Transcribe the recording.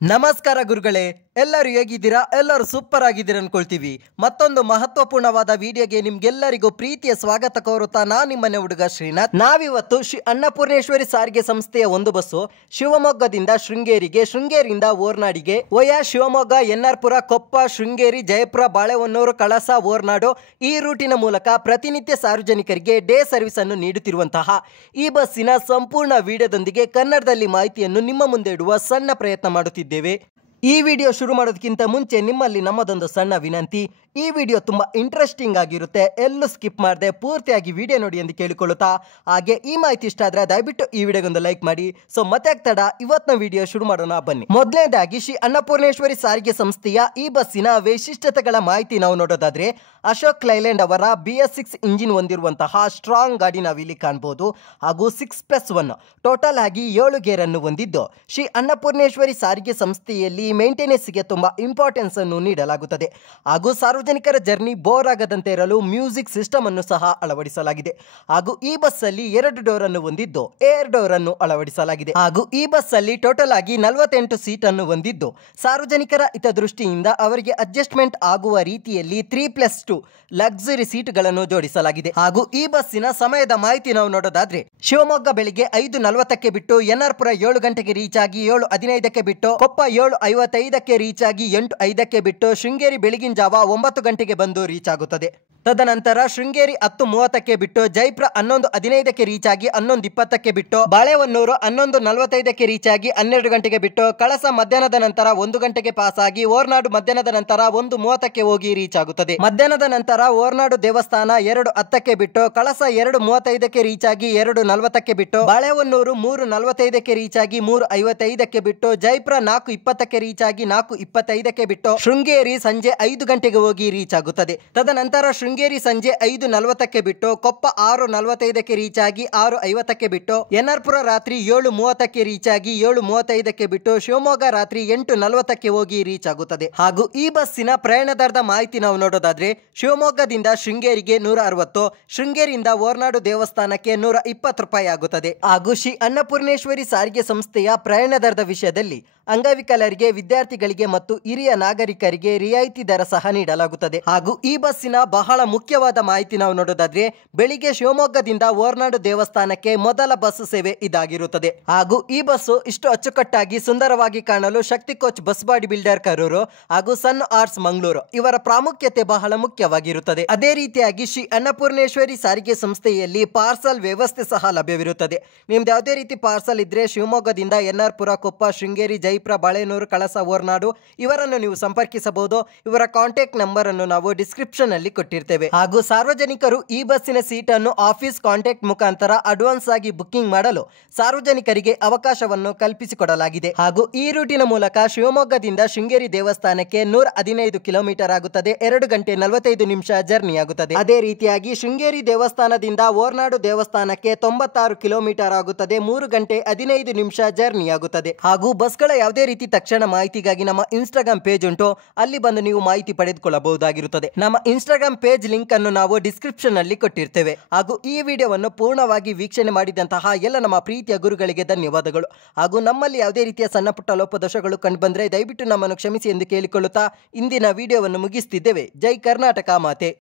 ನಮಸ್ಕಾರ ಗುರುಗಳೇ, ಎಲ್ಲರೂ ಹೇಗಿದ್ದೀರಾ? ಎಲ್ಲರೂ ಸೂಪರ್ ಆಗಿದ್ದೀರಾ ಅನ್ಕೊಳ್ತೀವಿ. ಮತ್ತೊಂದು ಮಹತ್ವಪೂರ್ಣವಾದ ವಿಡಿಯೋಗೆ ನಿಮ್ಗೆಲ್ಲರಿಗೂ ಪ್ರೀತಿಯ ಸ್ವಾಗತ ಕೋರುತ್ತಾ ನಾನು ನಿಮ್ಮನೆ ಹುಡುಗ ಶ್ರೀನಾಥ್. ನಾವಿವತ್ತು ಶ್ರೀ ಅನ್ನಪೂರ್ಣೇಶ್ವರಿ ಸಾರಿಗೆ ಸಂಸ್ಥೆಯ ಒಂದು ಬಸ್ಸು ಶಿವಮೊಗ್ಗದಿಂದ ಶೃಂಗೇರಿಗೆ, ಶೃಂಗೇರಿಯಿಂದ ಓರ್ನಾಡಿಗೆ, ವಯಾ ಶಿವಮೊಗ್ಗ, ಎನ್ಆರ್ ಪುರ, ಕೊಪ್ಪ, ಶೃಂಗೇರಿ, ಜಯಪುರ, ಬಾಳೆಹೊನ್ನೂರು, ಕಳಸ, ಓರ್ನಾಡು ಈ ರೂಟಿನ ಮೂಲಕ ಪ್ರತಿನಿತ್ಯ ಸಾರ್ವಜನಿಕರಿಗೆ ಡೇ ಸರ್ವಿಸ್ ಅನ್ನು ನೀಡುತ್ತಿರುವಂತಹ ಈ ಬಸ್ಸಿನ ಸಂಪೂರ್ಣ ವಿಡಿಯೋದೊಂದಿಗೆ ಕನ್ನಡದಲ್ಲಿ ಮಾಹಿತಿಯನ್ನು ನಿಮ್ಮ ಮುಂದೆ ಇಡುವ ಸಣ್ಣ ಪ್ರಯತ್ನ ಮಾಡುತ್ತಿದ್ದೇವೆ. ಈ ವಿಡಿಯೋ ಶುರು ಮಾಡೋದಕ್ಕಿಂತ ಮುಂಚೆ ನಿಮ್ಮಲ್ಲಿ ನಮ್ಮದೊಂದು ಸಣ್ಣ ವಿನಂತಿ. ಈ ವಿಡಿಯೋ ತುಂಬ ಇಂಟ್ರೆಸ್ಟಿಂಗ್ ಆಗಿರುತ್ತೆ, ಎಲ್ಲೂ ಸ್ಕಿಪ್ ಮಾಡದೆ ಪೂರ್ತಿಯಾಗಿ ವಿಡಿಯೋ ನೋಡಿ ಎಂದು ಕೇಳಿಕೊಳ್ಳುತ್ತಾ, ಹಾಗೆ ಈ ಮಾಹಿತಿ ಇಷ್ಟ ಆದರೆ ದಯವಿಟ್ಟು ಈ ವಿಡಿಯೋಗೊಂದು ಲೈಕ್ ಮಾಡಿ. ಸೊ ಮತ್ತೆ ತಡ, ಇವತ್ತಿನ ವಿಡಿಯೋ ಶುರು ಮಾಡೋಣ ಬನ್ನಿ. ಮೊದಲನೇದಾಗಿ ಶ್ರೀ ಅನ್ನಪೂರ್ಣೇಶ್ವರಿ ಸಾರಿಗೆ ಸಂಸ್ಥೆಯ ಈ ಬಸ್ಸಿನ ವೈಶಿಷ್ಟ್ಯತೆಗಳ ಮಾಹಿತಿ ನಾವು ನೋಡೋದಾದ್ರೆ, ಅಶೋಕ್ ಲೈಲ್ಯಾಂಡ್ ಅವರ BS6 ಇಂಜಿನ್ ಹೊಂದಿರುವಂತಹ ಸ್ಟ್ರಾಂಗ್ ಗಾಡಿ ನಾವಿಲ್ಲಿ ಕಾಣಬಹುದು. ಹಾಗೂ 6+1 ಟೋಟಲ್ ಆಗಿ 7 ಗೇರ್ ಅನ್ನು ಹೊಂದಿದ್ದು, ಶ್ರೀ ಅನ್ನಪೂರ್ಣೇಶ್ವರಿ ಸಾರಿಗೆ ಸಂಸ್ಥೆಯಲ್ಲಿ ಮೇಂಟೆನೆನ್ಸ್ಗೆ ತುಂಬಾ ಇಂಪಾರ್ಟೆನ್ಸ್ ಅನ್ನು ನೀಡಲಾಗುತ್ತದೆ. ಹಾಗೂ ಸಾರ್ವಜನಿಕರ ಜರ್ನಿ ಬೋರ್ ಆಗದಂತೆ ಇರಲು ಮ್ಯೂಸಿಕ್ ಸಿಸ್ಟಮ್ ಅನ್ನು ಸಹ ಅಳವಡಿಸಲಾಗಿದೆ. ಹಾಗೂ ಈ ಬಸ್ ಅಲ್ಲಿ 2 ಡೋರ್ ಅನ್ನು ಹೊಂದಿದ್ದು ಏರ್ ಡೋರ್ ಅನ್ನು ಅಳವಡಿಸಲಾಗಿದೆ. ಹಾಗೂ ಈ ಬಸ್ ಅಲ್ಲಿ ಟೋಟಲ್ ಆಗಿ 48 ಸೀಟ್ ಅನ್ನು ಹೊಂದಿದ್ದು, ಸಾರ್ವಜನಿಕರ ಹಿತದೃಷ್ಟಿಯಿಂದ ಅವರಿಗೆ ಅಡ್ಜಸ್ಟ್ಮೆಂಟ್ ಆಗುವ ರೀತಿಯಲ್ಲಿ 3+2 ಲಕ್ಸುರಿ ಸೀಟ್ ಗಳನ್ನು ಜೋಡಿಸಲಾಗಿದೆ. ಹಾಗೂ ಈ ಬಸ್ಸಿನ ಸಮಯದ ಮಾಹಿತಿ ನಾವು ನೋಡೋದಾದ್ರೆ, ಶಿವಮೊಗ್ಗ ಬೆಳಿಗ್ಗೆ 5:40ಕ್ಕೆ ಬಿಟ್ಟು ಎನ್ಆರ್ ಪುರ 7 ಗಂಟೆಗೆ ರೀಚ್ ಆಗಿ 7:15ಕ್ಕೆ ಬಿಟ್ಟು, ಕೊಪ್ಪ 7:55ಕ್ಕೆ ರೀಚ್ ಆಗಿ 8:05ಕ್ಕೆ ಬಿಟ್ಟು, ಶೃಂಗೇರಿ ಬೆಳಗಿನ ಜಾವ 9 ಗಂಟೆಗೆ ಬಂದು ರೀಚ್ ಆಗುತ್ತದೆ. ತದನಂತರ ಶೃಂಗೇರಿ 10:30ಕ್ಕೆ ಬಿಟ್ಟು, ಜಯಪುರ 11:15ಕ್ಕೆ ರೀಚ್ ಆಗಿ 11:20ಕ್ಕೆ ಬಿಟ್ಟು, ಬಾಳೆಹೊನ್ನೂರು 11:45ಕ್ಕೆ ರೀಚ್ ಆಗಿ 12 ಗಂಟೆಗೆ ಬಿಟ್ಟು, ಕಳಸ ಮಧ್ಯಾಹ್ನದ ನಂತರ 1 ಗಂಟೆಗೆ ಪಾಸ್ ಆಗಿ, ಓರ್ನಾಡು ಮಧ್ಯಾಹ್ನದ ನಂತರ 1:30ಕ್ಕೆ ಹೋಗಿ ರೀಚ್ ಆಗುತ್ತದೆ. ಮಧ್ಯಾಹ್ನದ ನಂತರ ಓರ್ನಾಡು ದೇವಸ್ಥಾನ 2:10ಕ್ಕೆ ಬಿಟ್ಟು, ಕಳಸ 2:35ಕ್ಕೆ ರೀಚ್ ಆಗಿ 2:40ಕ್ಕೆ ಬಿಟ್ಟು, ಬಾಳೆಹೊನ್ನೂರು 3:45ಕ್ಕೆ ರೀಚ್ ಆಗಿ 3:55ಕ್ಕೆ ಬಿಟ್ಟು, ಜಯಪುರ 4:20ಕ್ಕೆ ರೀಚ್ ಆಗಿ 4:25ಕ್ಕೆ ಬಿಟ್ಟು, ಶೃಂಗೇರಿ ಸಂಜೆ 5 ಗಂಟೆಗೆ ಹೋಗಿ ರೀಚ್ ಆಗುತ್ತದೆ. ತದನಂತರ ಶೃಂಗೇರಿ ಸಂಜೆ 5:40ಕ್ಕೆ ಬಿಟ್ಟು, ಕೊಪ್ಪ 6:45ಕ್ಕೆ ರೀಚ್ ಆಗಿ 6:50ಕ್ಕೆ ಬಿಟ್ಟು, ಎನ್ಆರ್ ಪುರ ರಾತ್ರಿ 7:30ಕ್ಕೆ ರೀಚ್ ಆಗಿ 7:35ಕ್ಕೆ ಬಿಟ್ಟು, ಶಿವಮೊಗ್ಗ ರಾತ್ರಿ 8:40ಕ್ಕೆ ಹೋಗಿ ರೀಚ್ ಆಗುತ್ತದೆ. ಹಾಗೂ ಈ ಬಸ್ಸಿನ ಪ್ರಯಾಣ ದರದ ಮಾಹಿತಿ ನಾವು ನೋಡೋದಾದ್ರೆ, ಶಿವಮೊಗ್ಗದಿಂದ ಶೃಂಗೇರಿಗೆ 160, ಶೃಂಗೇರಿಯಿಂದ ಓರ್ನಾಡು ದೇವಸ್ಥಾನಕ್ಕೆ 120 ರೂಪಾಯಿ ಆಗುತ್ತದೆ. ಹಾಗೂ ಶ್ರೀ ಅನ್ನಪೂರ್ಣೇಶ್ವರಿ ಸಾರಿಗೆ ಸಂಸ್ಥೆಯ ಪ್ರಯಾಣ ದರದ ವಿಷಯದಲ್ಲಿ ಅಂಗವಿಕಲರಿಗೆ, ವಿದ್ಯಾರ್ಥಿಗಳಿಗೆ ಮತ್ತು ಹಿರಿಯ ನಾಗರಿಕರಿಗೆ ರಿಯಾಯಿತಿ ದರ ಸಹ ನೀಡಲಾಗುತ್ತದೆ. ಹಾಗೂ ಈ ಬಸ್ಸಿನ ಬಹಳ ಮುಖ್ಯವಾದ ಮಾಹಿತಿ ನಾವು ನೋಡೋದಾದ್ರೆ, ಬೆಳಿಗ್ಗೆ ಶಿವಮೊಗ್ಗದಿಂದ ಓರ್ನಾಡು ದೇವಸ್ಥಾನಕ್ಕೆ ಮೊದಲ ಬಸ್ ಸೇವೆ ಇದಾಗಿರುತ್ತದೆ. ಹಾಗೂ ಈ ಬಸ್ಸು ಇಷ್ಟು ಅಚ್ಚುಕಟ್ಟಾಗಿ ಸುಂದರವಾಗಿ ಕಾಣಲು Shakti coach bus body builder Karur ಹಾಗೂ ಸನ್ ಆರ್ಟ್ಸ್ ಮಂಗಳೂರು ಇವರ ಪ್ರಾಮುಖ್ಯತೆ ಬಹಳ ಮುಖ್ಯವಾಗಿರುತ್ತದೆ. ಅದೇ ರೀತಿಯಾಗಿ ಶ್ರೀ ಅನ್ನಪೂರ್ಣೇಶ್ವರಿ ಸಾರಿಗೆ ಸಂಸ್ಥೆಯಲ್ಲಿ ಪಾರ್ಸಲ್ ವ್ಯವಸ್ಥೆ ಸಹ ಲಭ್ಯವಿರುತ್ತದೆ. ನಿಮ್ದು ಯಾವುದೇ ರೀತಿ ಪಾರ್ಸಲ್ ಇದ್ರೆ ಶಿವಮೊಗ್ಗದಿಂದ ಎನ್ಆರ್ ಪುರ, ಕೊಪ್ಪ, ಶೃಂಗೇರಿ, ಜಯಪುರ, ಬಾಳೆಹೊನ್ನೂರು, ಕಳಸ, ಓರ್ನಾಡು ಇವರನ್ನು ನೀವು ಸಂಪರ್ಕಿಸಬಹುದು. ಇವರ ಕಾಂಟ್ಯಾಕ್ಟ್ ನಂಬರ್ ಅನ್ನು ನಾವು ಡಿಸ್ಕ್ರಿಪ್ಷನ್ ಅಲ್ಲಿ ಕೊಟ್ಟಿರ್ತೇವೆ. ಹಾಗೂ ಸಾರ್ವಜನಿಕರು ಈ ಬಸ್ಸಿನ ಸೀಟ್ ಅನ್ನು ಆಫೀಸ್ ಕಾಂಟ್ಯಾಕ್ಟ್ ಮುಖಾಂತರ ಅಡ್ವಾನ್ಸ್ ಆಗಿ ಬುಕ್ಕಿಂಗ್ ಮಾಡಲು ಸಾರ್ವಜನಿಕರಿಗೆ ಅವಕಾಶವನ್ನು ಕಲ್ಪಿಸಿಕೊಡಲಾಗಿದೆ. ಹಾಗೂ ಈ ರೂಟಿನ ಮೂಲಕ ಶಿವಮೊಗ್ಗದಿಂದ ಶೃಂಗೇರಿ ದೇವಸ್ಥಾನಕ್ಕೆ 115 ಕಿಲೋಮೀಟರ್ ಆಗುತ್ತದೆ. 2 ಗಂಟೆ 45 ನಿಮಿಷ ಜರ್ನಿ ಆಗುತ್ತದೆ. ಅದೇ ರೀತಿಯಾಗಿ ಶೃಂಗೇರಿ ದೇವಸ್ಥಾನದಿಂದ ಓರ್ನಾಡು ದೇವಸ್ಥಾನಕ್ಕೆ 96 ಕಿಲೋಮೀಟರ್ ಆಗುತ್ತದೆ. 3 ಗಂಟೆ 15 ನಿಮಿಷ ಜರ್ನಿ ಆಗುತ್ತದೆ. ಹಾಗೂ ಬಸ್ಗಳ ಯಾವುದೇ ರೀತಿ ತಕ್ಷಣ ಮಾಹಿತಿಗಾಗಿ ನಮ್ಮ ಇನ್ಸ್ಟಾಗ್ರಾಮ್ ಪೇಜ್ ಉಂಟು, ಅಲ್ಲಿ ಬಂದು ನೀವು ಮಾಹಿತಿ ಪಡೆದುಕೊಳ್ಳಬಹುದಾಗಿರುತ್ತದೆ. ನಮ್ಮ ಇನ್ಸ್ಟಾಗ್ರಾಮ್ ಪೇಜ್ ಲಿಂಕ್ ಅನ್ನು ನಾವು ಡಿಸ್ಕ್ರಿಪ್ಷನ್ ಅಲ್ಲಿ ಕೊಟ್ಟಿರ್ತೇವೆ. ಹಾಗೂ ಈ ವಿಡಿಯೋವನ್ನು ಪೂರ್ಣವಾಗಿ ವೀಕ್ಷಣೆ ಮಾಡಿದಂತಹ ಎಲ್ಲ ನಮ್ಮ ಪ್ರೀತಿಯ ಗುರುಗಳಿಗೆ ಧನ್ಯವಾದಗಳು. ಹಾಗೂ ನಮ್ಮಲ್ಲಿ ಯಾವುದೇ ರೀತಿಯ ಸಣ್ಣ ಪುಟ್ಟ ಲೋಪದೋಷಗಳು ಕಂಡು ಬಂದರೆ ದಯವಿಟ್ಟು ನಮ್ಮನ್ನು ಕ್ಷಮಿಸಿ ಎಂದು ಕೇಳಿಕೊಳ್ಳುತ್ತಾ ಇಂದಿನ ವಿಡಿಯೋವನ್ನು ಮುಗಿಸುತ್ತಿದ್ದೇವೆ. ಜೈ ಕರ್ನಾಟಕ ಮಾತೆ.